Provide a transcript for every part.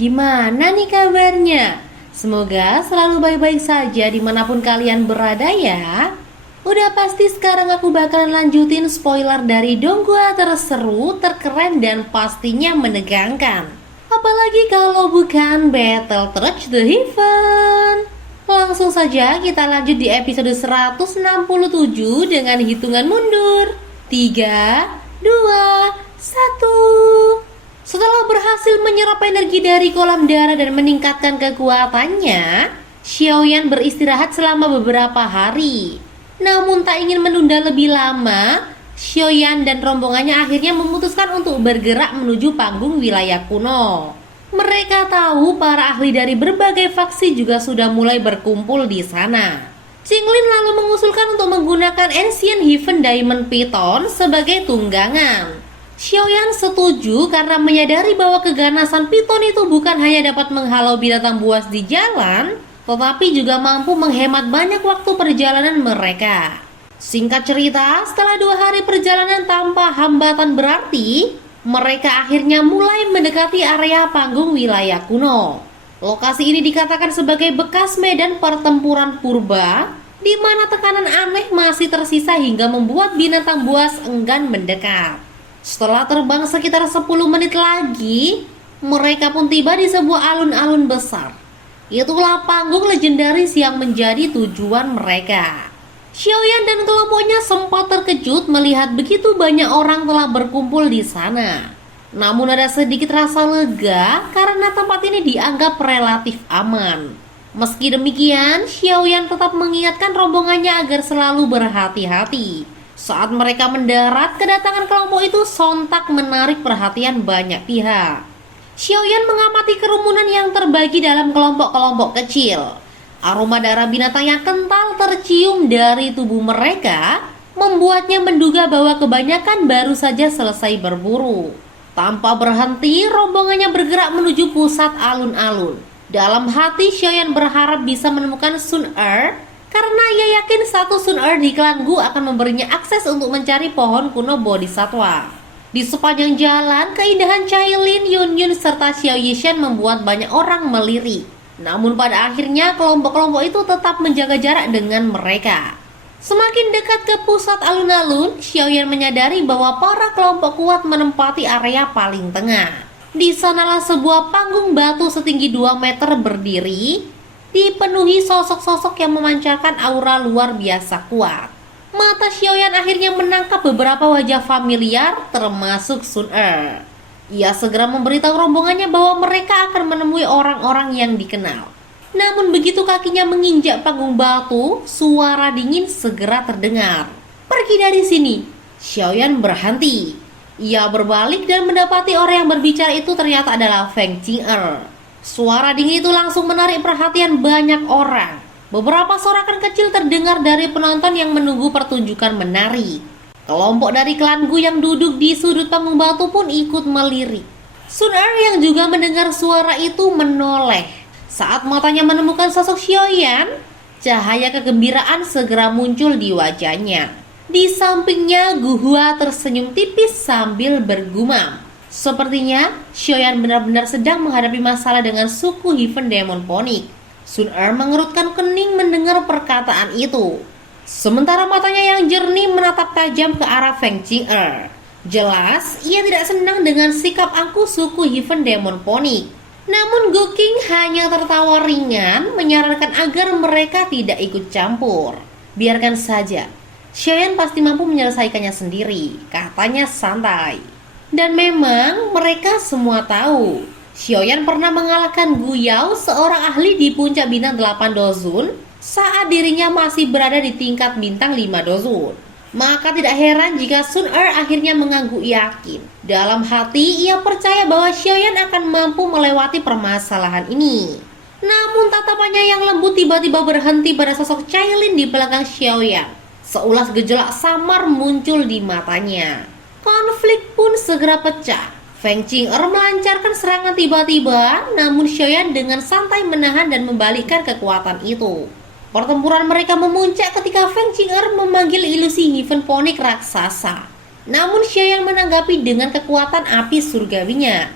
Gimana nih kabarnya? Semoga selalu baik-baik saja dimanapun kalian berada ya. Udah pasti sekarang aku bakalan lanjutin spoiler dari Donghua terseru, terkeren, dan pastinya menegangkan. Apalagi kalau bukan Battle Touch the Heaven. Langsung saja kita lanjut di episode 167 dengan hitungan mundur. 3, 2, 1. Setelah berhasil menyerap energi dari kolam darah dan meningkatkan kekuatannya, Xiaoyan beristirahat selama beberapa hari. Namun tak ingin menunda lebih lama, Xiaoyan dan rombongannya akhirnya memutuskan untuk bergerak menuju panggung wilayah kuno. Mereka tahu para ahli dari berbagai faksi juga sudah mulai berkumpul di sana. Qinglin lalu mengusulkan untuk menggunakan Ancient Heaven Diamond Python sebagai tunggangan. Xiaoyan setuju karena menyadari bahwa keganasan piton itu bukan hanya dapat menghalau binatang buas di jalan, tetapi juga mampu menghemat banyak waktu perjalanan mereka. Singkat cerita, setelah 2 hari perjalanan tanpa hambatan berarti, mereka akhirnya mulai mendekati area panggung wilayah kuno. Lokasi ini dikatakan sebagai bekas medan pertempuran purba, di mana tekanan aneh masih tersisa hingga membuat binatang buas enggan mendekat. Setelah terbang sekitar 10 menit lagi, mereka pun tiba di sebuah alun-alun besar. Itulah panggung legendaris yang menjadi tujuan mereka. Xiaoyan dan kelompoknya sempat terkejut melihat begitu banyak orang telah berkumpul di sana. Namun ada sedikit rasa lega karena tempat ini dianggap relatif aman. Meski demikian, Xiaoyan tetap mengingatkan rombongannya agar selalu berhati-hati. Saat mereka mendarat, kedatangan kelompok itu sontak menarik perhatian banyak pihak. Xiaoyan mengamati kerumunan yang terbagi dalam kelompok-kelompok kecil. Aroma darah binatang yang kental tercium dari tubuh mereka, membuatnya menduga bahwa kebanyakan baru saja selesai berburu. Tanpa berhenti, rombongannya bergerak menuju pusat alun-alun. Dalam hati, Xiaoyan berharap bisa menemukan Sun Er, karena ia yakin satu Sun Er di klan Gu akan memberinya akses untuk mencari pohon kuno Bodhisattva. Di sepanjang jalan, keindahan Cailin, Yunyun, serta Xiao Yishan membuat banyak orang melirik. Namun pada akhirnya kelompok-kelompok itu tetap menjaga jarak dengan mereka. Semakin dekat ke pusat alun-alun, Xiaoyan menyadari bahwa para kelompok kuat menempati area paling tengah. Di sanalah sebuah panggung batu setinggi 2 meter berdiri, dipenuhi sosok-sosok yang memancarkan aura luar biasa kuat. Mata Xiaoyan akhirnya menangkap beberapa wajah familiar, termasuk Sun Er. Ia segera memberitahu rombongannya bahwa mereka akan menemui orang-orang yang dikenal. Namun begitu kakinya menginjak panggung batu, suara dingin segera terdengar. "Pergi dari sini!" Xiaoyan berhenti. Ia berbalik dan mendapati orang yang berbicara itu ternyata adalah Feng Qing'er. Suara dingin itu langsung menarik perhatian banyak orang. Beberapa sorakan kecil terdengar dari penonton yang menunggu pertunjukan menari. Kelompok dari klan Gu yang duduk di sudut panggung batu pun ikut melirik. Sun Er yang juga mendengar suara itu menoleh. Saat matanya menemukan sosok Xiaoyan, cahaya kegembiraan segera muncul di wajahnya. Di sampingnya, Gu Hua tersenyum tipis sambil bergumam. Sepertinya Xiaoyan benar-benar sedang menghadapi masalah dengan suku Heaven Demon Phoenix. Sun Er mengerutkan kening mendengar perkataan itu. Sementara matanya yang jernih menatap tajam ke arah Feng Qing'er. Jelas ia tidak senang dengan sikap angkuh suku Heaven Demon Phoenix. Namun Gu King hanya tertawa ringan menyarankan agar mereka tidak ikut campur. Biarkan saja, Xiaoyan pasti mampu menyelesaikannya sendiri, katanya santai. Dan memang mereka semua tahu Xiaoyan pernah mengalahkan Gu Yao, seorang ahli di puncak bintang 8 dozun, saat dirinya masih berada di tingkat bintang 5 dozun. Maka tidak heran jika Sun Er akhirnya mengangguk yakin. Dalam hati ia percaya bahwa Xiaoyan akan mampu melewati permasalahan ini. Namun tatapannya yang lembut tiba-tiba berhenti pada sosok Cailin di belakang Xiaoyan. Seulas gejolak samar muncul di matanya. Konflik pun segera pecah. Feng Qing'er melancarkan serangan tiba-tiba, namun Xiaoyan dengan santai menahan dan membalikkan kekuatan itu. Pertempuran mereka memuncak ketika Feng Qing'er memanggil ilusi Heaven Phoenix raksasa. Namun Xiaoyan menanggapi dengan kekuatan api surgawinya.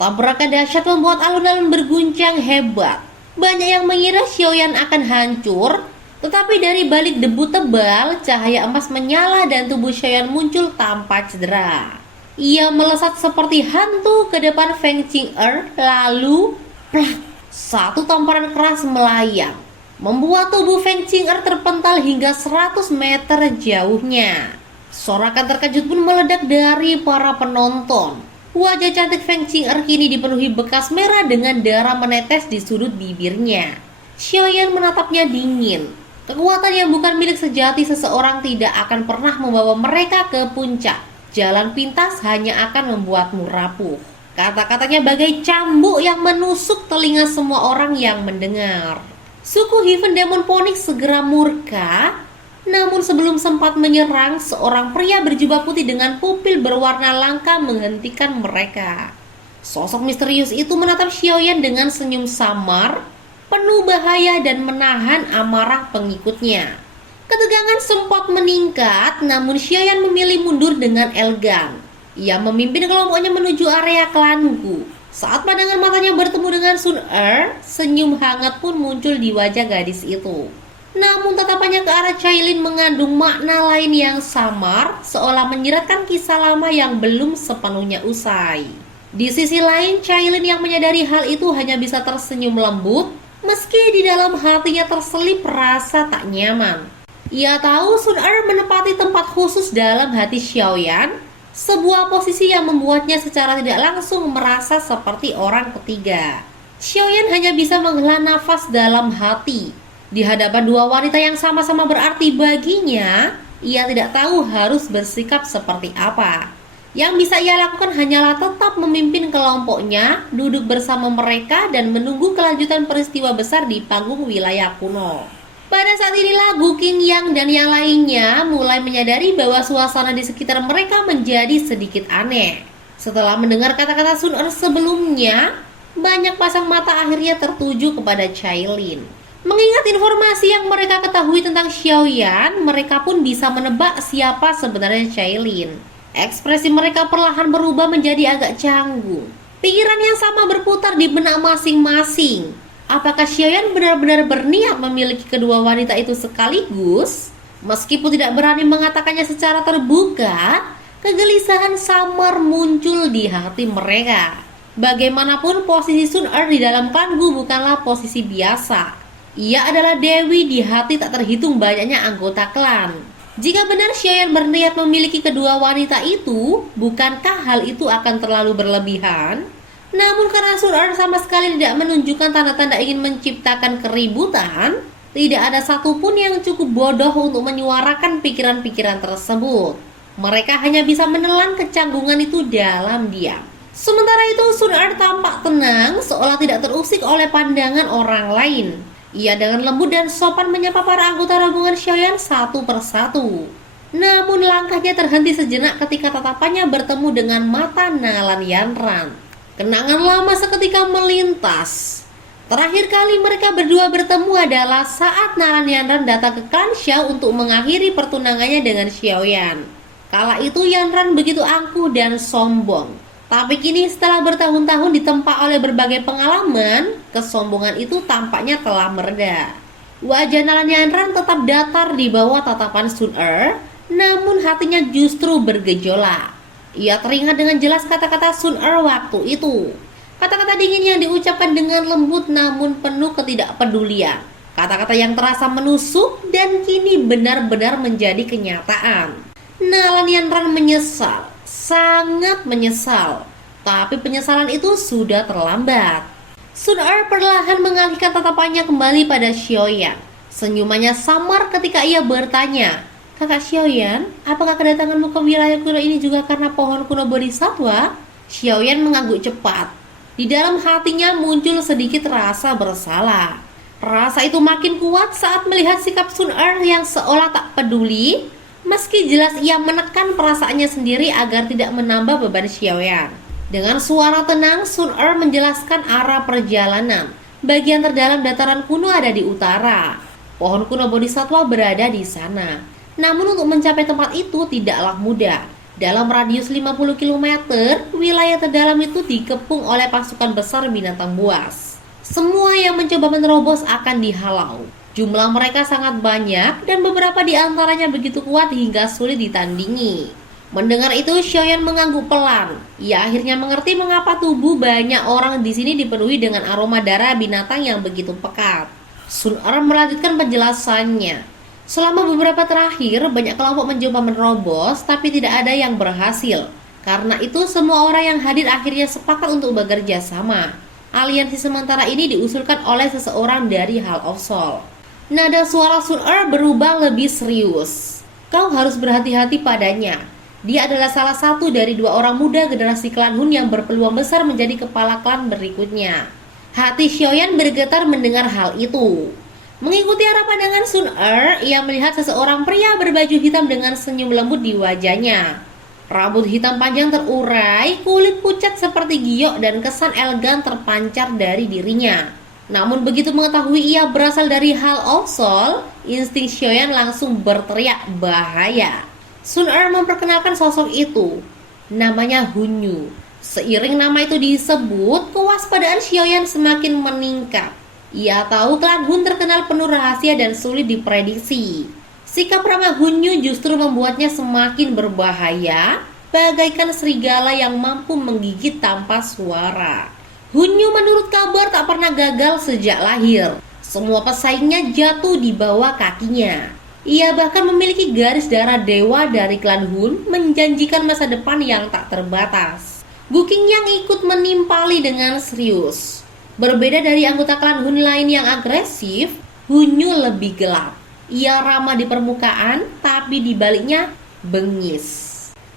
Tabrakan dahsyat membuat alun-alun berguncang hebat. Banyak yang mengira Xiaoyan akan hancur, tetapi dari balik debu tebal, cahaya emas menyala dan tubuh Xiaoyan muncul tanpa cedera. Ia melesat seperti hantu ke depan Feng Qing'er, lalu plak, satu tamparan keras melayang, membuat tubuh Feng Qing'er terpental hingga 100 meter jauhnya. Sorakan terkejut pun meledak dari para penonton. Wajah cantik Feng Qing'er kini dipenuhi bekas merah dengan darah menetes di sudut bibirnya. Xiaoyan menatapnya dingin. Kekuatan yang bukan milik sejati seseorang tidak akan pernah membawa mereka ke puncak. Jalan pintas hanya akan membuatmu rapuh. Kata-katanya bagai cambuk yang menusuk telinga semua orang yang mendengar. Suku Heaven Demon Phoenix segera murka. Namun sebelum sempat menyerang, seorang pria berjubah putih dengan pupil berwarna langka menghentikan mereka. Sosok misterius itu menatap Xiaoyan dengan senyum samar, penuh bahaya dan menahan amarah pengikutnya. Ketegangan sempat meningkat, namun Xiaoyan memilih mundur dengan elegan. Ia memimpin kelompoknya menuju area klanku. Saat pandangan matanya bertemu dengan Sun Er, senyum hangat pun muncul di wajah gadis itu. Namun tatapannya ke arah Cailin mengandung makna lain yang samar, seolah menyiratkan kisah lama yang belum sepenuhnya usai. Di sisi lain, Cailin yang menyadari hal itu hanya bisa tersenyum lembut, meski di dalam hatinya terselip rasa tak nyaman. Ia tahu Sun Er menempati tempat khusus dalam hati Xiaoyan, sebuah posisi yang membuatnya secara tidak langsung merasa seperti orang ketiga. Xiaoyan hanya bisa menghela nafas dalam hati. Di hadapan dua wanita yang sama-sama berarti baginya, ia tidak tahu harus bersikap seperti apa. Yang bisa ia lakukan hanyalah tetap memimpin kelompoknya, duduk bersama mereka dan menunggu kelanjutan peristiwa besar di panggung wilayah kuno. Pada saat inilah Gu Qingyang dan yang lainnya mulai menyadari bahwa suasana di sekitar mereka menjadi sedikit aneh. Setelah mendengar kata-kata Sun Er sebelumnya, banyak pasang mata akhirnya tertuju kepada Cailin. Mengingat informasi yang mereka ketahui tentang Xiaoyan, mereka pun bisa menebak siapa sebenarnya Cailin. Ekspresi mereka perlahan berubah menjadi agak canggung. Pikiran yang sama berputar di benak masing-masing. Apakah Xiaoyan benar-benar berniat memiliki kedua wanita itu sekaligus? Meskipun tidak berani mengatakannya secara terbuka, kegelisahan samar muncul di hati mereka. Bagaimanapun posisi Sun Er di dalam klan Gu bukanlah posisi biasa. Ia adalah dewi di hati tak terhitung banyaknya anggota klan. Jika benar Xiaoyan berniat memiliki kedua wanita itu, bukankah hal itu akan terlalu berlebihan? Namun karena Sun Er sama sekali tidak menunjukkan tanda-tanda ingin menciptakan keributan, tidak ada satupun yang cukup bodoh untuk menyuarakan pikiran-pikiran tersebut. Mereka hanya bisa menelan kecanggungan itu dalam diam. Sementara itu Sun Er tampak tenang, seolah tidak terusik oleh pandangan orang lain. Ia dengan lembut dan sopan menyapa para anggota rombongan Xiaoyan satu persatu. Namun langkahnya terhenti sejenak ketika tatapannya bertemu dengan mata Nalan Yanran. Kenangan lama seketika melintas. Terakhir kali mereka berdua bertemu adalah saat Nalan Yanran datang ke klan Xiao untuk mengakhiri pertunangannya dengan Xiaoyan. Kala itu Yanran begitu angkuh dan sombong. Tapi kini setelah bertahun-tahun ditempa oleh berbagai pengalaman, kesombongan itu tampaknya telah mereda. Wajah Nalan Yanran tetap datar di bawah tatapan Sun Er, namun hatinya justru bergejolak. Ia teringat dengan jelas kata-kata Sun Er waktu itu. Kata-kata dingin yang diucapkan dengan lembut namun penuh ketidakpedulian. Kata-kata yang terasa menusuk dan kini benar-benar menjadi kenyataan. Nalan Yanran menyesal, sangat menyesal. Tapi penyesalan itu sudah terlambat. Sun Er perlahan mengalihkan tatapannya kembali pada Xiaoyan. Senyumannya samar ketika ia bertanya, "Kakak Xiaoyan, apakah kedatanganmu ke wilayah kuno ini juga karena pohon kuno bodhisatwa?" Xiaoyan mengangguk cepat. Di dalam hatinya muncul sedikit rasa bersalah. Rasa itu makin kuat saat melihat sikap Sun Er yang seolah tak peduli, meski jelas ia menekan perasaannya sendiri agar tidak menambah beban Xiaoyan. Dengan suara tenang, Sun Er menjelaskan arah perjalanan. Bagian terdalam dataran kuno ada di utara. Pohon kuno bodhisatwa berada di sana. Namun untuk mencapai tempat itu tidaklah mudah. Dalam radius 50 kilometer, wilayah terdalam itu dikepung oleh pasukan besar binatang buas. Semua yang mencoba menerobos akan dihalau. Jumlah mereka sangat banyak dan beberapa di antaranya begitu kuat hingga sulit ditandingi. Mendengar itu, Xiaoyan mengangguk pelan. Ia akhirnya mengerti mengapa tubuh banyak orang di sini dipenuhi dengan aroma darah binatang yang begitu pekat. Sun Er melanjutkan penjelasannya. Selama beberapa terakhir, banyak kelompok mencoba menerobos, tapi tidak ada yang berhasil. Karena itu, semua orang yang hadir akhirnya sepakat untuk bekerja sama. Aliansi sementara ini diusulkan oleh seseorang dari Hall of Soul. Nada suara Sun Er berubah lebih serius. Kau harus berhati-hati padanya. Dia adalah salah satu dari 2 orang muda generasi klan Hun yang berpeluang besar menjadi kepala klan berikutnya. Hati Xiaoyan bergetar mendengar hal itu. Mengikuti arah pandangan Sun Er, ia melihat seseorang pria berbaju hitam dengan senyum lembut di wajahnya. Rambut hitam panjang terurai, kulit pucat seperti giok dan kesan elegan terpancar dari dirinya. Namun begitu mengetahui ia berasal dari Hall of Soul, insting Xiaoyan langsung berteriak bahaya. Sun Er memperkenalkan sosok itu. Namanya Hunyu. Seiring nama itu disebut, kewaspadaan Xiaoyan semakin meningkat. Ia tahu klan Hun terkenal penuh rahasia dan sulit diprediksi. Sikap ramah Hunyu justru membuatnya semakin berbahaya, bagaikan serigala yang mampu menggigit tanpa suara. Hunyu menurut kabar tak pernah gagal sejak lahir. Semua pesaingnya jatuh di bawah kakinya. Ia bahkan memiliki garis darah dewa dari klan Hun, menjanjikan masa depan yang tak terbatas. Gu Qingyang ikut menimpali dengan serius. Berbeda dari anggota klan Hun lain yang agresif, Hunyu lebih gelap. Ia ramah di permukaan, tapi di baliknya bengis.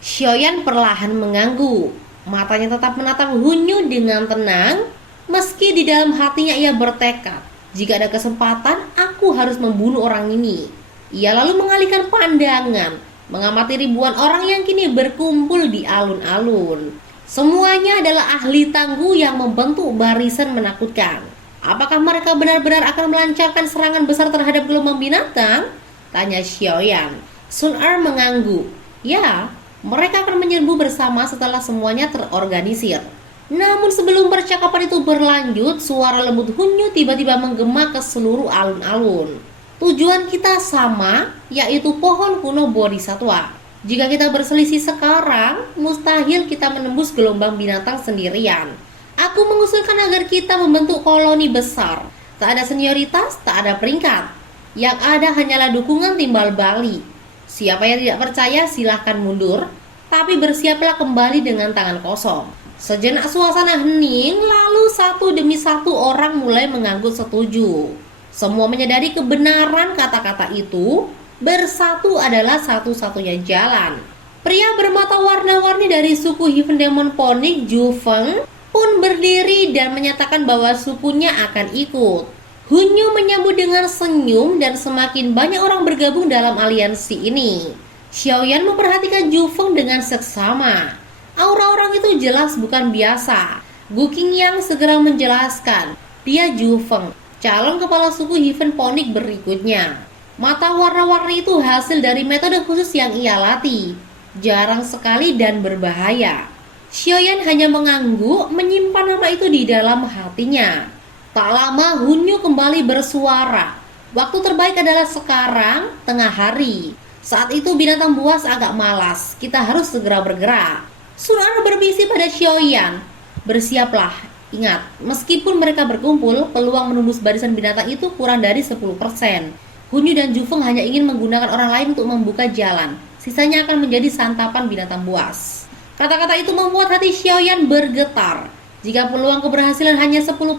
Xiaoyan perlahan mengangguk. Matanya tetap menatap Hunyu dengan tenang, meski di dalam hatinya ia bertekad, jika ada kesempatan, aku harus membunuh orang ini. Ia lalu mengalihkan pandangan, mengamati ribuan orang yang kini berkumpul di alun-alun. Semuanya adalah ahli tangguh yang membentuk barisan menakutkan. Apakah mereka benar-benar akan melancarkan serangan besar terhadap gelombang binatang? Tanya Xiaoyan. Sun Er mengangguk. Ya, mereka akan menyerbu bersama setelah semuanya terorganisir. Namun sebelum percakapan itu berlanjut, suara lembut Hunyu tiba-tiba menggema ke seluruh alun-alun. Tujuan kita sama, yaitu pohon kuno Bodhisatwa. Jika kita berselisih sekarang, mustahil kita menembus gelombang binatang sendirian. Aku mengusulkan agar kita membentuk koloni besar. Tak ada senioritas, tak ada peringkat. Yang ada hanyalah dukungan timbal balik. Siapa yang tidak percaya silahkan mundur, tapi bersiaplah kembali dengan tangan kosong. Sejenak suasana hening, lalu satu demi satu orang mulai mengangguk setuju. Semua menyadari kebenaran kata-kata itu, bersatu adalah satu-satunya jalan. Pria bermata warna-warni dari suku Heaven Demon Phoenix, Zhu Feng, pun berdiri dan menyatakan bahwa sukunya akan ikut. Hunyu menyambut dengan senyum dan semakin banyak orang bergabung dalam aliansi ini. Xiaoyan memperhatikan Zhu Feng dengan seksama. Aura orang itu jelas bukan biasa. Gu Qingyang segera menjelaskan, dia Zhu Feng, calon kepala suku Heaven Phoenix berikutnya. Mata warna-warni itu hasil dari metode khusus yang ia latih. Jarang sekali dan berbahaya. Xiaoyan hanya mengangguk, menyimpan nama itu di dalam hatinya. Tak lama Hunyu kembali bersuara. Waktu terbaik adalah sekarang, tengah hari. Saat itu binatang buas agak malas. Kita harus segera bergerak. Sun Er berbisik pada Xiaoyan. Bersiaplah. Ingat, meskipun mereka berkumpul, peluang menembus barisan binatang itu kurang dari 10%. Hunyu dan Zhu Feng hanya ingin menggunakan orang lain untuk membuka jalan. Sisanya akan menjadi santapan binatang buas. Kata-kata itu membuat hati Xiaoyan bergetar. Jika peluang keberhasilan hanya 10%,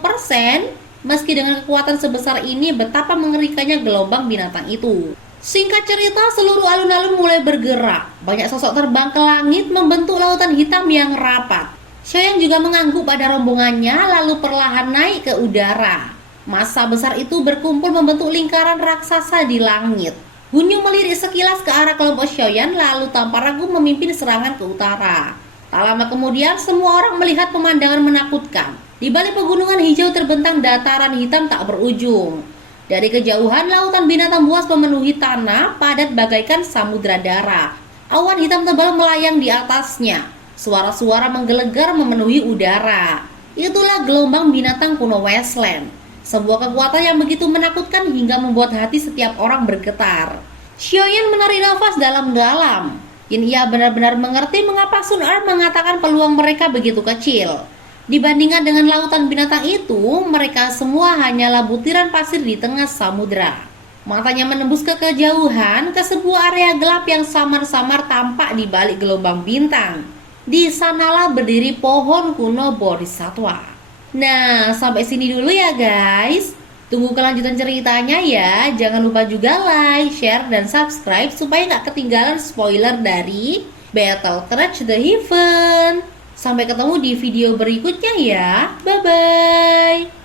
meski dengan kekuatan sebesar ini, betapa mengerikannya gelombang binatang itu. Singkat cerita, seluruh alun-alun mulai bergerak. Banyak sosok terbang ke langit membentuk lautan hitam yang rapat. Xiaoyan juga mengangguk pada rombongannya, lalu perlahan naik ke udara. Massa besar itu berkumpul membentuk lingkaran raksasa di langit. Hunyu melirik sekilas ke arah kelompok Xiaoyan, lalu tanpa ragu memimpin serangan ke utara. Tak lama kemudian, semua orang melihat pemandangan menakutkan. Di balik pegunungan hijau terbentang dataran hitam tak berujung. Dari kejauhan, lautan binatang buas memenuhi tanah padat bagaikan samudra darah. Awan hitam tebal melayang di atasnya. Suara-suara menggelegar memenuhi udara. Itulah gelombang binatang kuno Wasteland. Sebuah kekuatan yang begitu menakutkan hingga membuat hati setiap orang bergetar. Xiaoyan menarik nafas dalam-dalam. Kini ia benar-benar mengerti mengapa Sun Er mengatakan peluang mereka begitu kecil. Dibandingkan dengan lautan binatang itu, mereka semua hanyalah butiran pasir di tengah samudera. Matanya menembus ke kejauhan ke sebuah area gelap yang samar-samar tampak di balik gelombang bintang. Di sanalah berdiri pohon kuno Bodhisattva. Nah, sampai sini dulu ya guys. Tunggu kelanjutan ceritanya ya. Jangan lupa juga like, share, dan subscribe supaya nggak ketinggalan spoiler dari Battle Crash the Heaven. Sampai ketemu di video berikutnya ya. Bye-bye.